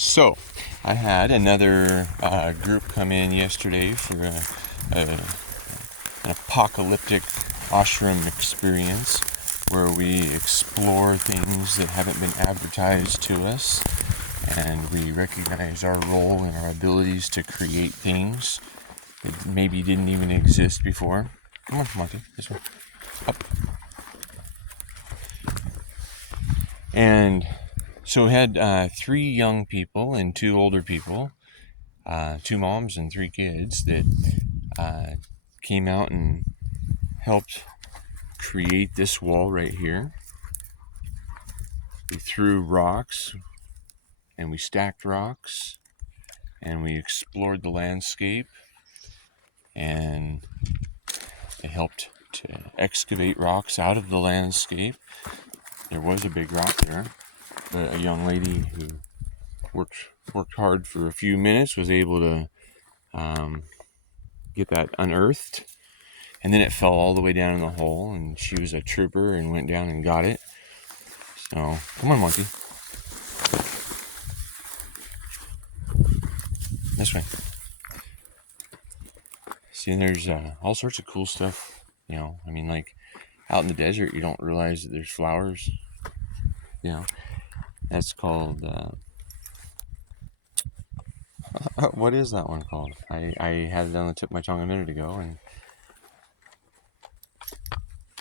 So, I had another group come in yesterday for an apocalyptic ashram experience where we explore things that haven't been advertised to us, and we recognize our role and our abilities to create things that maybe didn't even exist before. Come on, Monty, this way. Up. And so we had 3 young people and 2 older people, 2 moms and 3 kids that came out and helped create this wall right here. We threw rocks and we stacked rocks and we explored the landscape, and they helped to excavate rocks out of the landscape. There was a big rock there, but a young lady who worked hard for a few minutes was able to get that unearthed, and then it fell all the way down in the hole, and she was a trooper and went down and got it. So come on, Monty, this way. See, and there's all sorts of cool stuff, I mean, like out in the desert you don't realize that there's flowers. That's called what is that one called? I had it on the tip of my tongue a minute ago,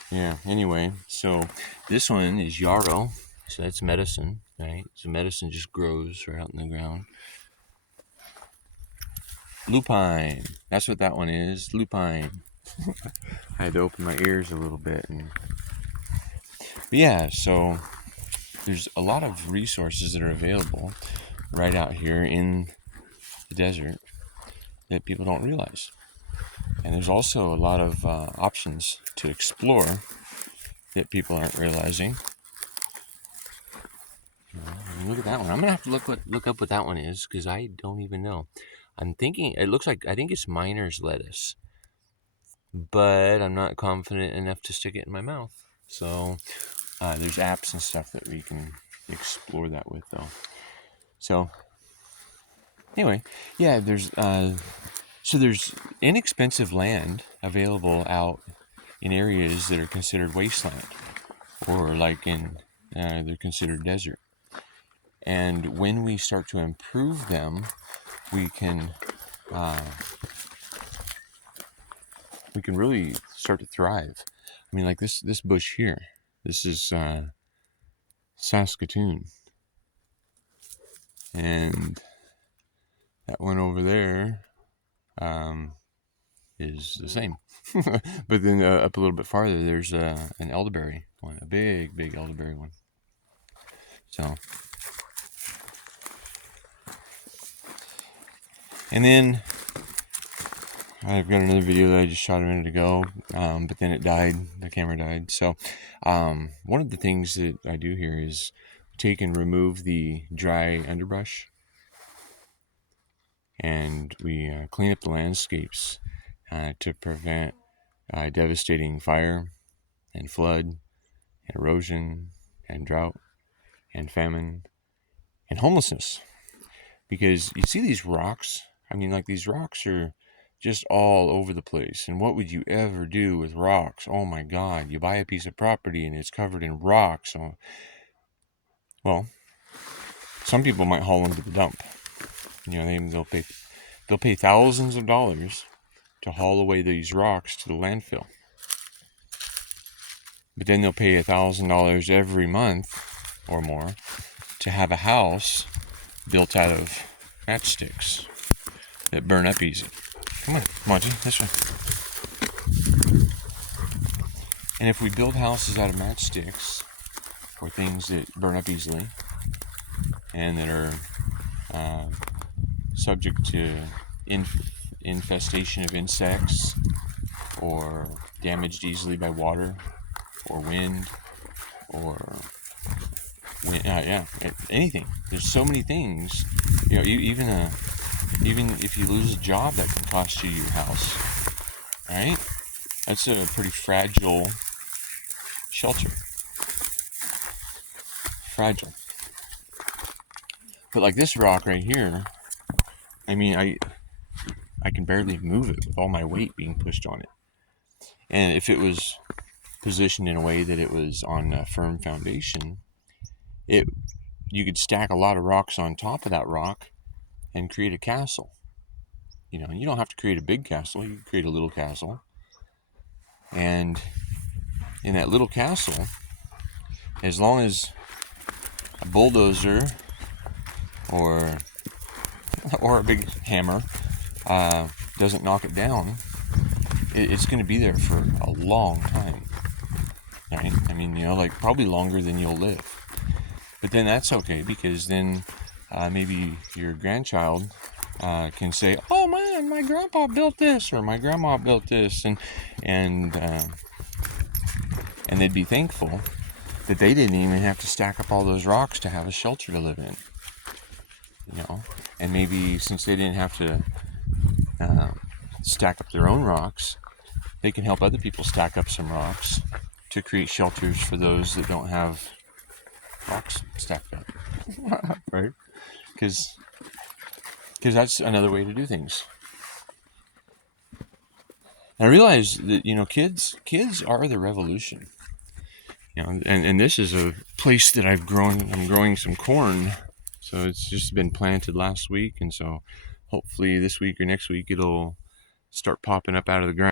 and anyway, so this one is yarrow, so that's medicine, right? So medicine just grows right out in the ground. Lupine, that's what that one is, lupine. I had to open my ears a little bit. So there's a lot of resources that are available right out here in the desert that people don't realize. And there's also a lot of options to explore that people aren't realizing. Look at that one. I'm gonna have to look up what that one is, because I don't even know. I'm thinking it looks like, I think it's miner's lettuce, but I'm not confident enough to stick it in my mouth. So there's apps and stuff that we can explore that with, though. So anyway, there's inexpensive land available out in areas that are considered wasteland, or like they're considered desert. And when we start to improve them, we can really start to thrive. I mean, like this bush here. This is Saskatoon, and that one over there is the same. But then up a little bit farther, there's an elderberry one, a big elderberry one. So, and then I've got another video that I just shot a minute ago, but then it died. The camera died. So one of the things that I do here is take and remove the dry underbrush, and we clean up the landscapes to prevent devastating fire and flood and erosion and drought and famine and homelessness. Because you see these rocks, I mean, like, these rocks are just all over the place. And what would you ever do with rocks? Oh my God, you buy a piece of property and it's covered in rocks. So, well, some people might haul them to the dump. They'll pay thousands of dollars to haul away these rocks to the landfill. But then they'll pay $1,000 every month or more to have a house built out of matchsticks that burn up easy. Come on, Monty, this way. And if we build houses out of matchsticks, or things that burn up easily and that are subject to infestation of insects, or damaged easily by water or wind, or anything. There's so many things. Even if you lose a job, that can cost you your house, right? That's a pretty fragile shelter. Fragile. But like this rock right here, I mean, I can barely move it with all my weight being pushed on it. And if it was positioned in a way that it was on a firm foundation, you could stack a lot of rocks on top of that rock and create a castle. You know, you don't have to create a big castle, you can create a little castle. And in that little castle, as long as a bulldozer or a big hammer doesn't knock it down, it's going to be there for a long time, right? I mean, you know, like probably longer than you'll live. But then that's okay, because then maybe your grandchild can say, "Oh man, my grandpa built this," or "My grandma built this," and they'd be thankful that they didn't even have to stack up all those rocks to have a shelter to live in. You know, and maybe since they didn't have to stack up their own rocks, they can help other people stack up some rocks to create shelters for those that don't have rocks stacked up. Right? Because that's another way to do things. And I realize that, you know, kids are the revolution. You know, and this is a place that I'm growing some corn. So it's just been planted last week, and so hopefully this week or next week it'll start popping up out of the ground.